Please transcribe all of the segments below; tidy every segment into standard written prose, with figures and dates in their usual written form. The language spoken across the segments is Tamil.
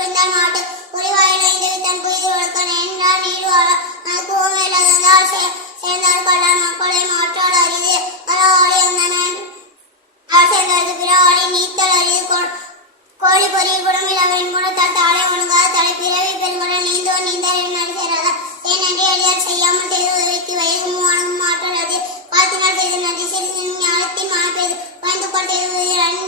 புரிந்தால் மாட்டு ஒளிவாயில் ஐந்து தன் புயது வளர்க்க நேர்ந்தால் நீர் வாழ கூவம் இல்லாததால் சேர்ந்தால் பல்லார் மக்களை மாற்றால் அரிது அறவாளி அந்தனன் சேர்ந்தது பிறவாளி நீத்தல் அரிது கோழி பொறியில் குடமில் அவரின் குணத்தால் தாழை ஒழுங்காத தலை பிறவி பெண்களுடன் நீந்தோ நீந்தல் நடி சேராத ஏனென்றி அடியார் செய்யாமல் செய்து உதவிக்கு வயது மூவானும் மாற்றல் அது பாத்தினால் செய்து நன்றி சிறிது ஞானத்தின் மன பெய்து பயந்து கொள் செய்து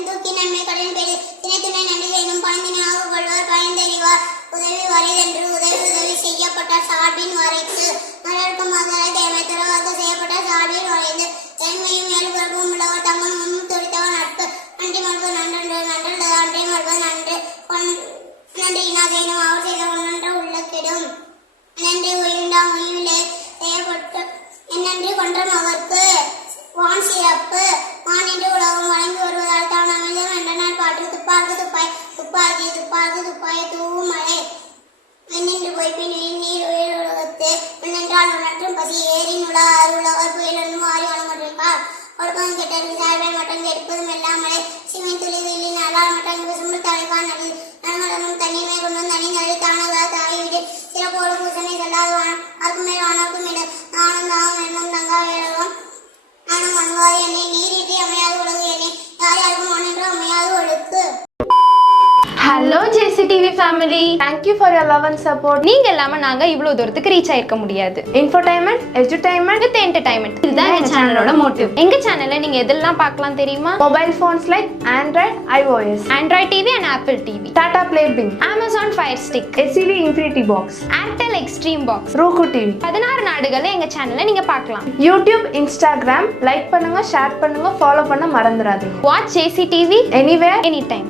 தூக்கி நன்மை கடன் பெய்து தினைத்துணை நன்றி செய்தும் பணிந்தினாக கொள்வார் பயந்தறிவார் உதவி வரைதென்று உதவி செய்யப்பட்டார் சார்பின் வரைக்கு மலர்க்கும் மகளை தேவை தரவாக செய்யப்பட்டார் சார்பில் வரைந்து தன்மையும் மேல்புறமும் உள்ளவர் தம்மன் முன்னும் துடித்தவர் நட்பு நன்றி மல்வது நன்றன்று நன்றல்ல அன்றை மல்வது நன்று நன்றி இனா செய்யணும் அவர் செய்த ஒன்றென்ற உள்ள கெடும் நன்றி உயிர்ந்தாம் உயிரிலே செய்யப்பட்டு என்னன்றி கொன்றம் அவர்க்கு வான் சிறப்பு வான் என்று உலகம் வழங்கி வருவதால் தான் அமைதம் என்ற நாள் பாட்டு துப்பாக்கு துப்பாய் துப்பாக்கி துப்பாக்கு துப்பாய் தூவும் மழை வெண்ணின்று பொய்ப்பின் நீர் உயிர் உலகத்து வெண்ணென்றால் உணற்றும் பசி ஏறின் உலகர் புயலன் வாரி வழங்கொண்டிருக்கார் ஒழுக்கம் கெட்டது சார்பை மட்டும் கெடுப்பதும் எல்லாமலை சிமை துளி துளி நல்லால் மட்டும் சுண்டு தலைக்கான் நடி நன்மடமும் தண்ணீர்மை கொண்டு தனி நடி தானதாக தாய் வீடு சிறப்போடு பூசனை செல்லாது அதற்கு மேல் வானக்கும் இடம் நானும் தாகம் என்னும் தங்கா வேலகம் நானும் வணங்காது என்னை நீரின்றி அமையாது உலகு என்னை யார் யாருக்கும் ஒன்றென்று அமையாது ஒழுக்கு. Hello JCTV family, thank you for your love and support. நீங்க இல்லாம நாங்க இவ்வளவு தூரத்துக்கு ரீச் ஆயிருக்க முடியாது. இன்ஃபோடைன்மெண்ட், எஜுடைன்மெண்ட் வித் என்டர்டைன்மெண்ட், இதுதான் எங்க சேனலோட மோட்டிவ். எங்க சேனல்ல நீங்க எதெல்லாம் பார்க்கலாம் தெரியுமா? Mobile phones like Android, iOS, Android TV and Apple TV, Tata Play Bing, Amazon Fire Stick, SCV Infinity Box, Airtel Extreme Box, Roku TV. 16 நாடுகள்ல எங்க சேனல்ல நீங்க பார்க்கலாம். YouTube, Instagram லைக் பண்ணுங்க, ஷேர் பண்ணுங்க, ஃபாலோ பண்ண மறந்துடாதீங்க. Watch JCTV anywhere, anytime.